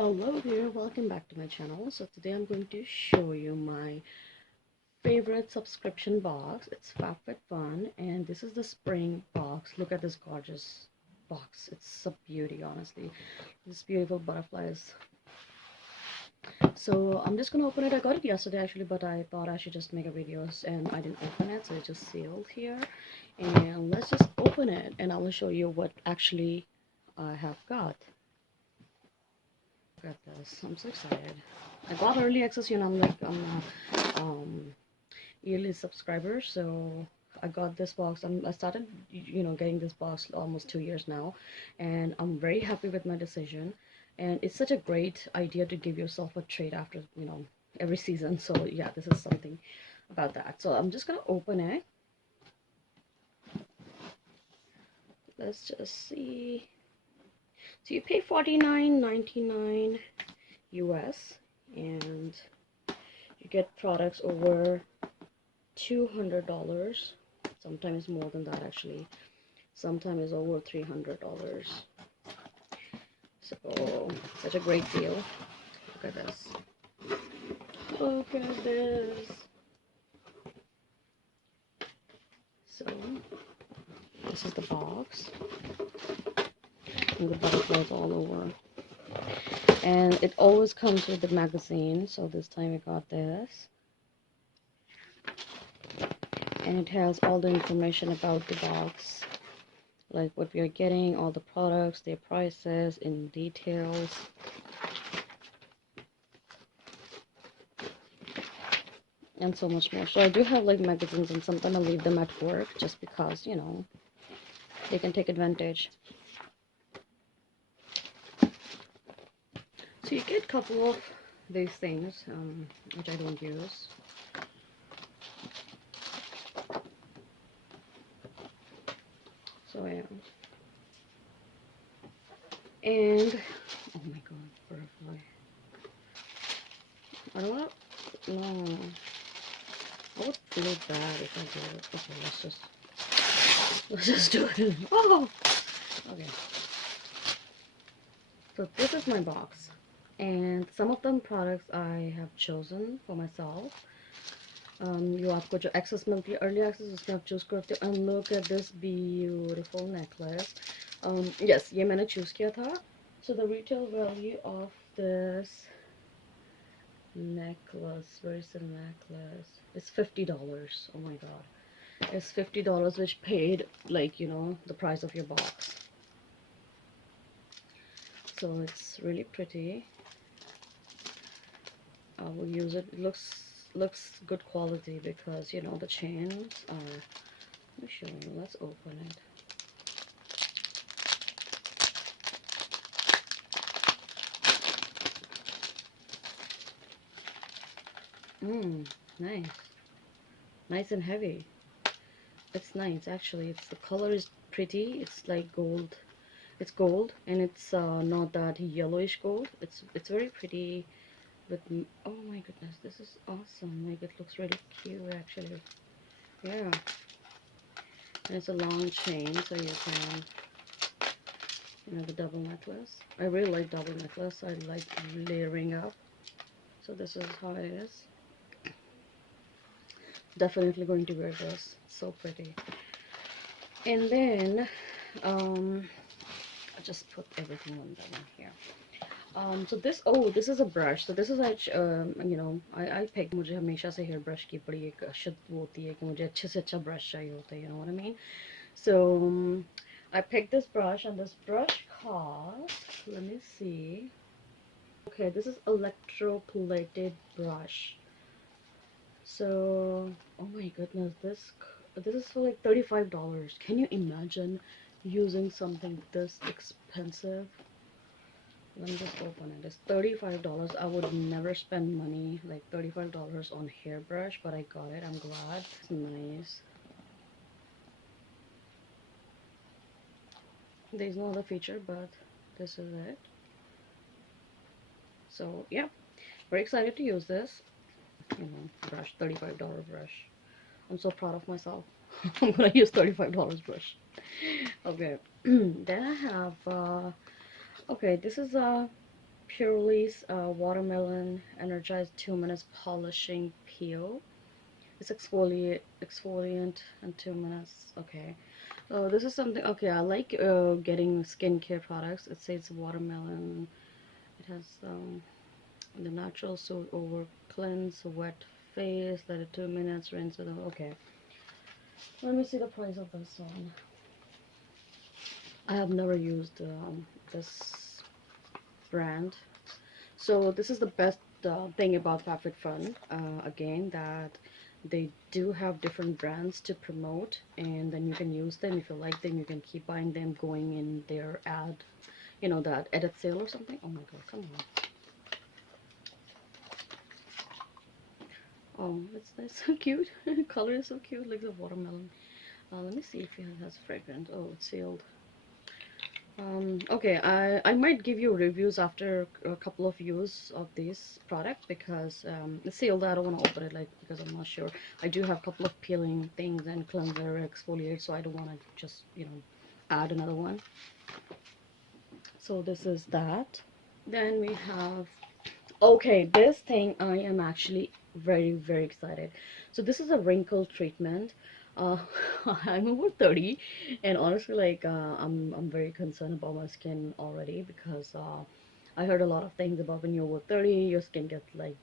Hello there, welcome back to my channel. So today I'm going to show you my favorite subscription box. It's FabFitFun and this is the spring box. Look at this gorgeous box. It's a beauty, honestly. This beautiful butterflies. So I'm just gonna open it. I got it yesterday actually, but I thought I should just make a video and I didn't open it, so it's just sealed here. And let's just open it and I will show you what actually I have got. Look at this. I'm so excited. I got early access, I'm a yearly subscriber, so I got this box. I started, getting this box almost 2 years now, and I'm very happy with my decision. And it's such a great idea to give yourself a treat after, every season. So yeah, this is something about that. So I'm just gonna open it. Let's just see. So you pay $49.99 US, and you get products over $200. Sometimes more than that actually. Sometimes over $300. So such a great deal. Look at this. Look at this. So this is the box. And the butterflies all over. And it always comes with the magazine. So this time we got this. And it has all the information about the box, like what we are getting, all the products, their prices in details. And so much more. So I do have like magazines, and sometimes I leave them at work just because, they can take advantage. So you get a couple of these things, which I don't use. So yeah. And oh my god, butterfly. I don't want to, no. I would feel bad if I did it. Okay, let's just do it. Oh! Okay. So this is my box. And some of them products I have chosen for myself. You आपको जो access मिलती है, early access, उसमें आप choose करते हो. And look at this beautiful necklace. Yes, ये मैंने choose किया था. So the retail value of this necklace, where is the necklace? It's $50. Oh my god. It's $50, which paid like, the price of your box. So it's really pretty. I will use it. It looks good quality because the chains are. Let me show you. Let's open it. Nice. Nice and heavy. It's nice actually. The color is pretty. It's like gold. It's gold and it's not that yellowish gold. It's very pretty. With, oh my goodness, this is awesome. Like, it looks really cute actually. Yeah. And it's a long chain, so you can, the double necklace. I really like double necklace. I like layering up. So this is how it is. Definitely going to wear this. So pretty. And then I just put everything on them here. So this is a brush. So this is I picked. मुझे हमेशा से hair brush की बड़ी एक आदत होती है कि मुझे अच्छे से अच्छा brush चाहिए होता है. You know what I mean? So I picked this brush, and this brush cost. Let me see. Okay, this is electroplated brush. So, oh my goodness, this is for like $35. Can you imagine using something this expensive? Let me just open it. It's $35. I would never spend money like $35 on hairbrush, but I got it. I'm glad. It's nice. There's no other feature, but this is it. So yeah, very excited to use this. Brush, $35 brush. I'm so proud of myself. I'm gonna use $35 brush. Okay. Then I have okay, this is a Purely's watermelon energized 2 minutes polishing peel. It's exfoliant and 2 minutes. Okay. Oh, this is something. Okay, I like getting skincare products. It says watermelon. It has the natural soot over cleanse, wet face, let it 2 minutes, rinse it. Okay. Let me see the price of this one. I have never used this brand. So this is the best thing about FabFitFun. Again, that they do have different brands to promote, and then you can use them. If you like them, you can keep buying them, going in their ad, you know, that edit sale or something. Oh my god, come on. Oh, that's so cute. Color is so cute, like the watermelon. Let me see if it has fragrance. Oh, it's sealed. Okay, I might give you reviews after a couple of use of this product because it's sealed. I don't want to open it like because I'm not sure. I do have a couple of peeling things and cleanser, exfoliate, so I don't want to just add another one. So this is that. Then we have, okay, this thing I am actually very excited. So this is a wrinkle treatment. uh I'm over 30, and honestly, like, I'm very concerned about my skin already because I heard a lot of things about when you're over 30 your skin gets like,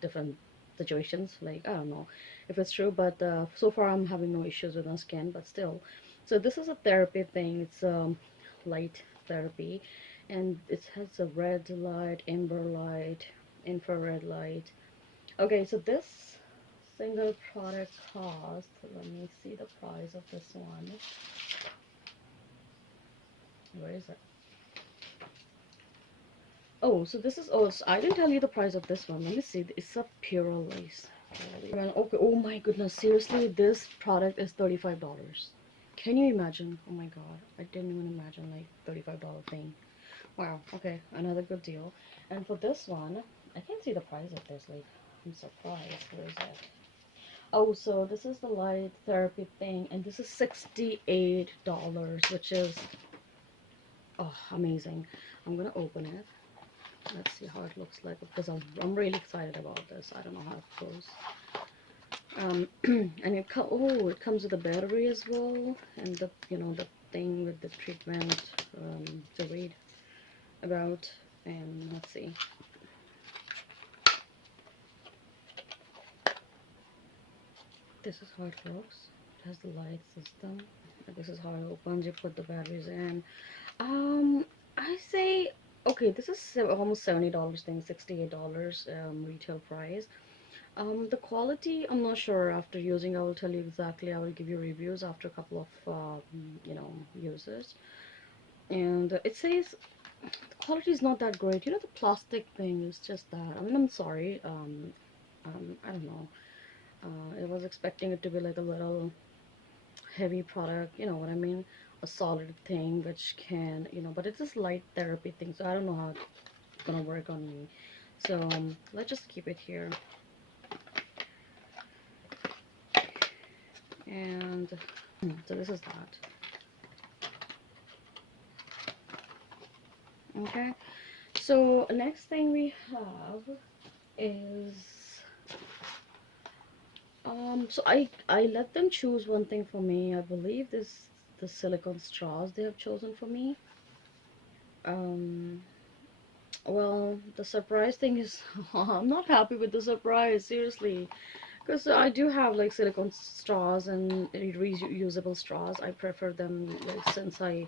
different situations, like, I don't know if it's true, but so far I'm having no issues with my skin, but still. So this is a therapy thing. It's light therapy, and it has a red light, amber light, infrared light. Okay, so this single product cost, let me see the price of this one. Where is it? Oh, so this is, oh, so I didn't tell you the price of this one. Let me see. It's a Pure Lace. Okay, oh my goodness, seriously, this product is $35. Can you imagine? Oh my god, I didn't even imagine, like, $35 thing. Wow, okay, another good deal. And for this one, I can't see the price of this, like, I'm surprised. Where is it? Oh, so this is the light therapy thing, and this is $68, which is, oh, amazing. I'm gonna open it. Let's see how it looks like, because I'm really excited about this. I don't know how it goes. And it comes with a battery as well, and the thing with the treatment to read about. And let's see. This is how it looks. It has the light system. This is how it opens. You put the batteries in. Um, I say, okay, this is almost $70 thing, $68 retail price. The quality, I'm not sure. After using, I will tell you exactly. I will give you reviews after a couple of uses. And it says the quality is not that great. The plastic thing is just that. I mean, I'm sorry. I don't know. I was expecting it to be like a little heavy product, you know what I mean? A solid thing which can, but it's this light therapy thing, so I don't know how it's gonna work on me. So let's just keep it here. And so this is that. Okay. So next thing we have is so I let them choose one thing for me. I believe this the silicone straws they have chosen for me. Um well, the surprise thing is I'm not happy with the surprise, seriously. Because I do have like silicone straws and reusable straws. I prefer them, like, since I,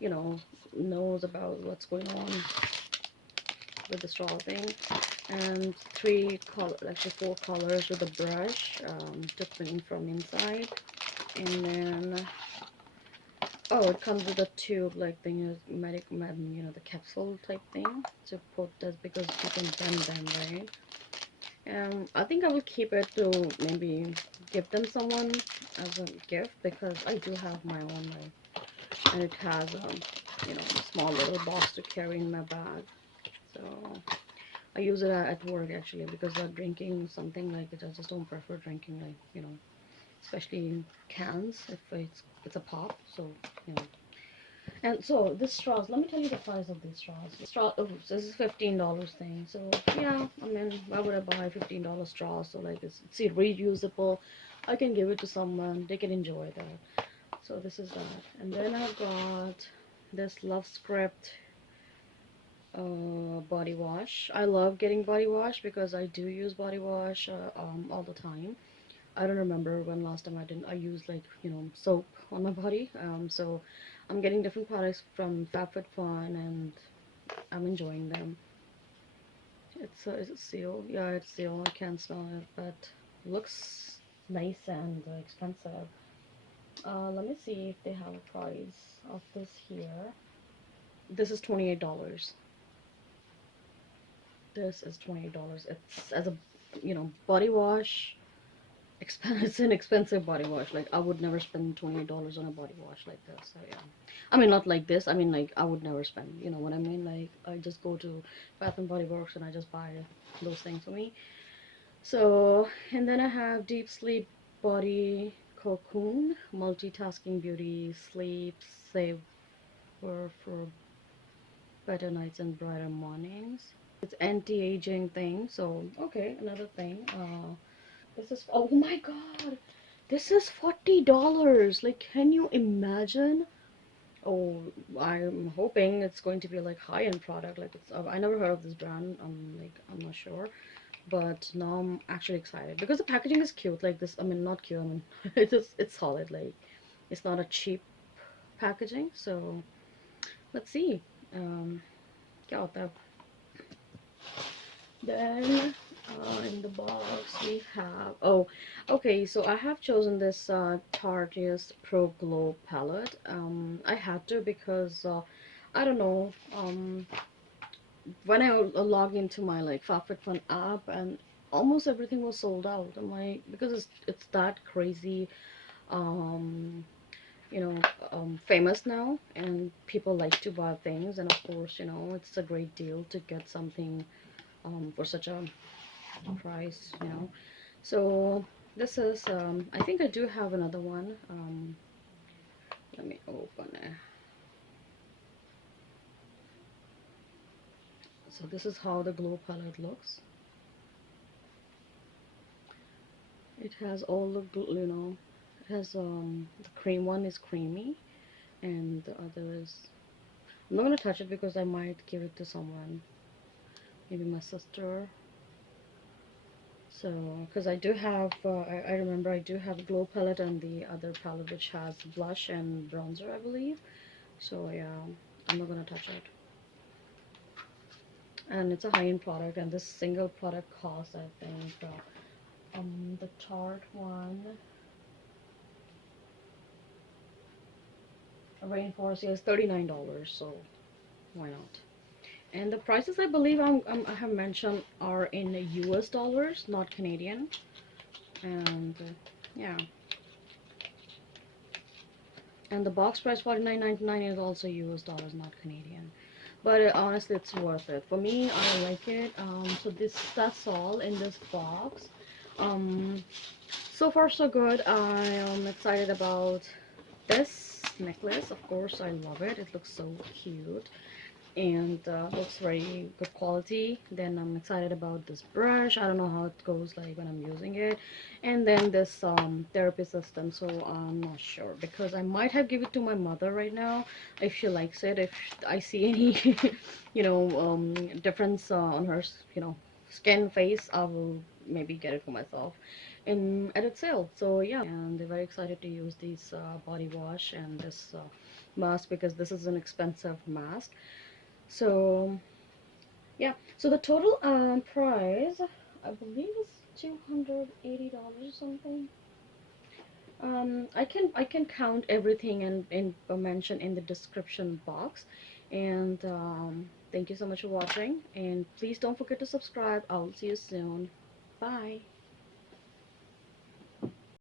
knows about what's going on with the straw thing. And actually 4 colors with a brush to clean from inside. And then, oh, it comes with a tube like thing, the capsule type thing to put this, because you can bend them, right? I think I will keep it to maybe give them someone as a gift, because I do have my own, like, and it has a small little box to carry in my bag. So I use it at work actually, because I'm drinking something like it. I just don't prefer drinking, like, especially in cans if it's a pop. So you know And so this straws, let me tell you the price of these straws. Straw, oh, this is $15 thing. So yeah, I mean, why would I buy $15 straws? So like it's reusable. I can give it to someone. They can enjoy that. So this is that. And then I've got this Love Script body wash. I love getting body wash because I do use body wash all the time. I don't remember when last time I used like, you know, soap on my body. So I'm getting different products from FabFitFun and I'm enjoying them. Is it sealed? Yeah, it's sealed. I can't smell it, but looks nice and expensive. Let me see if they have a price of this here. This is $28. This is $28. It's as a, you know, body wash. It's an expensive body wash. Like I would never spend $28 on a body wash like this. So yeah, I mean not like this. I mean like I would never spend. You know what I mean? Like I just go to Bath and Body Works and I just buy those things for me. So and then I have Deep Sleep Body Cocoon Multitasking Beauty Sleep Saver for better nights and brighter mornings. It's anti-aging thing. So okay, another thing. This is, oh my god, this is $40. Like, can you imagine? Oh, I'm hoping it's going to be like high-end product. Like, it's I never heard of this brand. Like, I'm not sure, but now I'm actually excited because the packaging is cute. Like this, I mean, not cute. I mean, it's solid. Like, it's not a cheap packaging. So let's see. क्या होता है Then in the box we have, oh, okay, so I have chosen this Tarteist Pro Glow palette. I had to because I don't know, when I log into my like FabFitFun app and almost everything was sold out. I'm like, because it's that crazy, um, you know, famous now, and people like to buy things, and of course, you know, it's a great deal to get something for such a price, you know. So this is, I think I do have another one. Let me open it. So this is how the glow palette looks. It has all the, you know, it has, the cream one is creamy, and the other is, I'm not gonna touch it because I might give it to someone, maybe my sister. So, because I do have, I remember I do have glow palette and the other palette which has blush and bronzer, I believe. So yeah, I'm not gonna touch it. And it's a high-end product, and this single product costs, I think, the Tarte one, Rainforest, is $39, so why not? And the prices, I believe, I have mentioned, are in US dollars, not Canadian. And yeah, and the box price $49.99 is also US dollars, not Canadian. But honestly, it's worth it for me. I like it. So that's all in this box. um So far, so good. I am excited about this necklace. Of course, I love it. It looks so cute and looks very good quality. Then I'm excited about this brush. I don't know how it goes like when I'm using it. And then this therapy system. So I'm not sure because I might have give it to my mother right now if she likes it. If I see any, you know, difference on her, you know, skin face, I will maybe get it for myself in at its sale. So yeah, and they're very excited to use these body wash and this mask because this is an expensive mask. So yeah, so the total price, I believe, is $280 or something. I can count everything and mention in the description box. And thank you so much for watching. And please don't forget to subscribe. I'll see you soon. Bye.